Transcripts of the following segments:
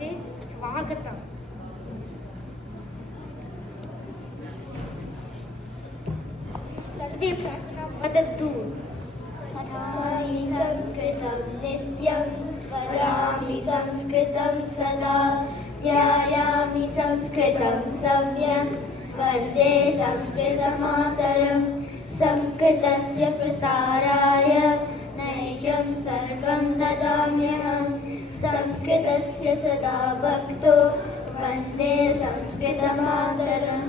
नमस्ते स्वागतम्। सर्वे प्रार्थना वदन्तु। पठामि संस्कृतं नित्यं वदामि संस्कृतं सदा ध्यायामि संस्कृतं सम्यक् वन्दे संस्कृतमातरं संस्कृतस्य प्रसाराय नैजं सर्वं ददाम्यहं संस्कृतस्य सदा भक्तो वन्दे संस्कृतमातरं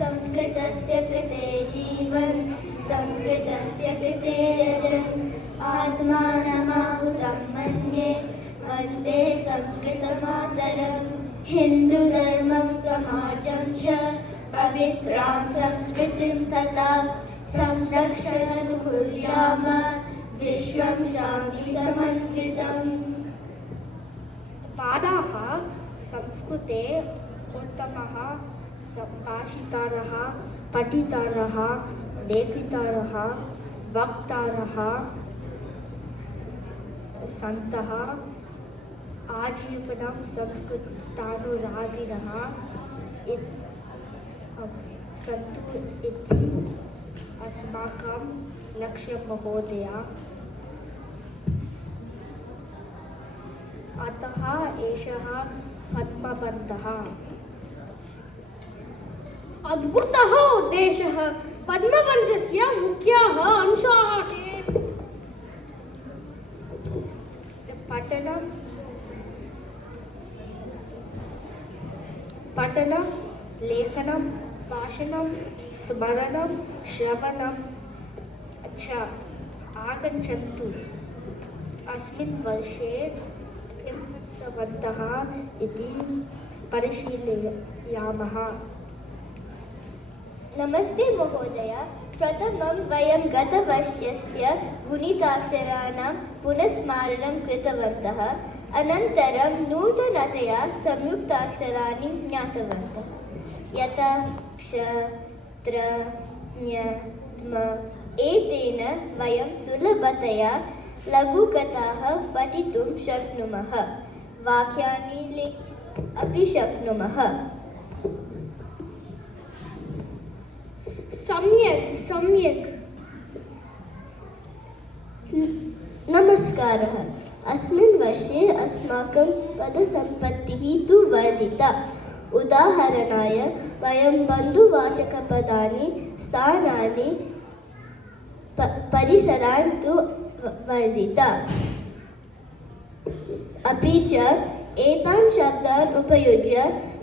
संस्कृतस्य कृते जीवन् संस्कृतस्य कृते यजन् आत्मानमाहुतं मन्ये वन्दे संस्कृतमातरम् हिन्दुधर्मं समाजं च पवित्रां संस्कृतिं तथा संरक्षणनुकुर्याम विश्वं शान्तिसमन्वितम्। पादाः संस्कृते उत्तमः सम्भाषितारः पठितारः लेखितारः वक्तारः सन्तः आजीवनं संस्कृतानुरागिणः सन्तु इति अस्माकं लक्ष्यं महोदय। अतः एषः पद्मबन्धः अद्भुतः उद्देशः। पद्मबन्धस्य मुख्याः अंशाः के? पठनं लेखनं भाषणं स्मरणं श्रवणं च आगच्छन्तु। अस्मिन् वर्षे किं कृतवन्तः इति परिशीलयामः। नमस्ते महोदय, प्रथमं वयं गतवर्षस्य गुणिताक्षराणां पुनस्मारणं कृतवन्तः। अनन्तरं नूतनतया संयुक्ताक्षराणि ज्ञातवन्तः यथा क्ष त्र ज्ञ त्म। एतेन वयं सुलभतया लघुकथाः पठितुं शक्नुमः, वाक्यानि अपि शक्नुमः। सम्यक्। नमस्कारः। अस्मिन् वर्षे अस्माकं पदसम्पत्तिः तु वर्धिता। उदाहरणाय वयं बन्धुवाचकपदानि स्थानानि परिसरान् तु वर्धिता। अपि च एतान् शब्दान् उपयुज्य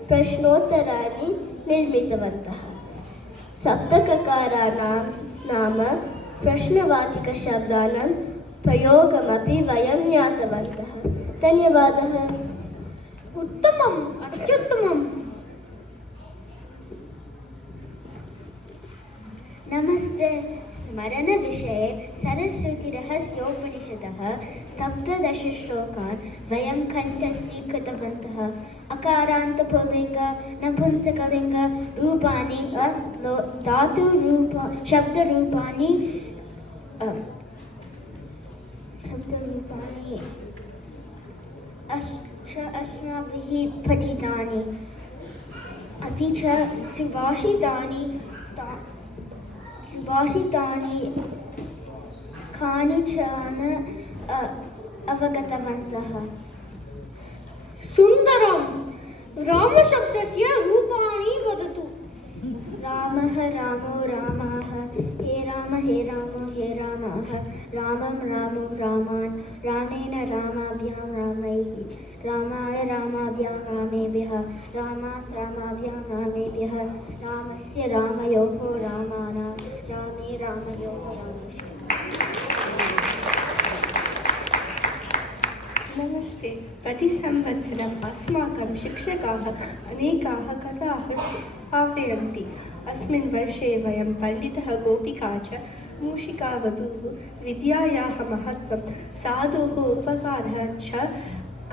प्रश्नोत्तराणि निर्मितवन्तः। सप्तककाराणां नाम प्रश्नवाचकशब्दानां प्रयोगमपि वयं ज्ञातवन्तः। धन्यवादः। उत्तमम्, अत्युत्तमम्। नमस्ते। स्मरणविषये सरस्वतीरहस्योपनिषदः 17 श्लोकान् वयं कण्ठस्थीकृतवन्तः। अकारान्तपुल्लिङ्ग नपुंसकलिङ्ग रूपाणि शब्दरूपाणि अस्माभिः पठितानि। अपि च सुभाषितानि कानिचन अवगतवन्तः। सुन्दरं। रामशब्दस्य रूपाणि वदतु। रामः रामो रामाः हे राम हे रामो हे रामाः रामं रामो रामान् रामेण रामाभ्यां रामैः रामाय रामाभ्यां रामेभ्यः रामात् रामाभ्यां रामेभ्यः रामस्य रामयोः रामाणां रामे रामयोः रामेश्वर। नमस्ते। प्रतिसंवत्सरम् अस्माकं शिक्षकाः अनेकाः कथाः स्थापयन्ति। अस्मिन् वर्षे वयं पण्डितः गोपिका च मूषिकावधूः विद्यायाः महत्त्वं साधोः उपकारः च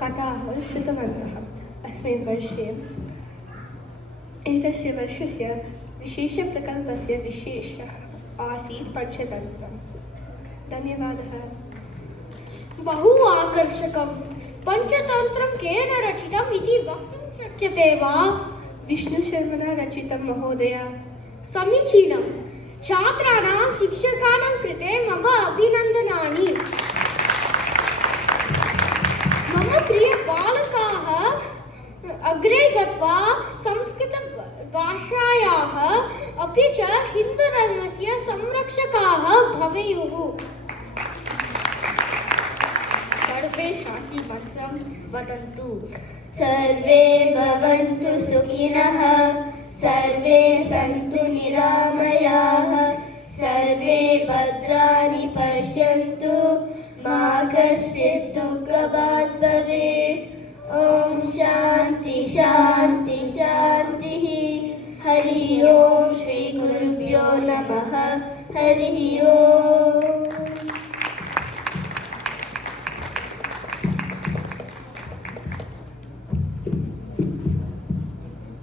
कथाः श्रुतवन्तः। अस्मिन् वर्षे एतस्य वर्षस्य विशेषप्रकल्पस्य विशेषः आसीत् पञ्चतन्त्रम्। धन्यवादः। बहु आकर्षकम्। पञ्चतन्त्रं केन रचितम् इति वक्तुं शक्यते वा? विष्णुशर्मणा रचितं महोदय। समीचीनं। छात्राणां शिक्षकाणां कृते मम अभिनन्दनानि। मम प्रियबालकाः अग्रे गत्वा संस्कृतभाषायाः अपि च हिन्दुधर्मस्य संरक्षकाः भवेयुः। सर्वे शान्तिमन्त्रं वदन्तु। सर्वे भवन्तु सुखिनः, सर्वे सन्तु निरामयाः, सर्वे भद्राणि पश्यन्तु, मा कश्चित् दुःखभाग् भवेत्। ॐ शान्ति शान्ति शान्तिः। हरिः ॐ श्री गुरुभ्यो नमः। हरिः ॐ।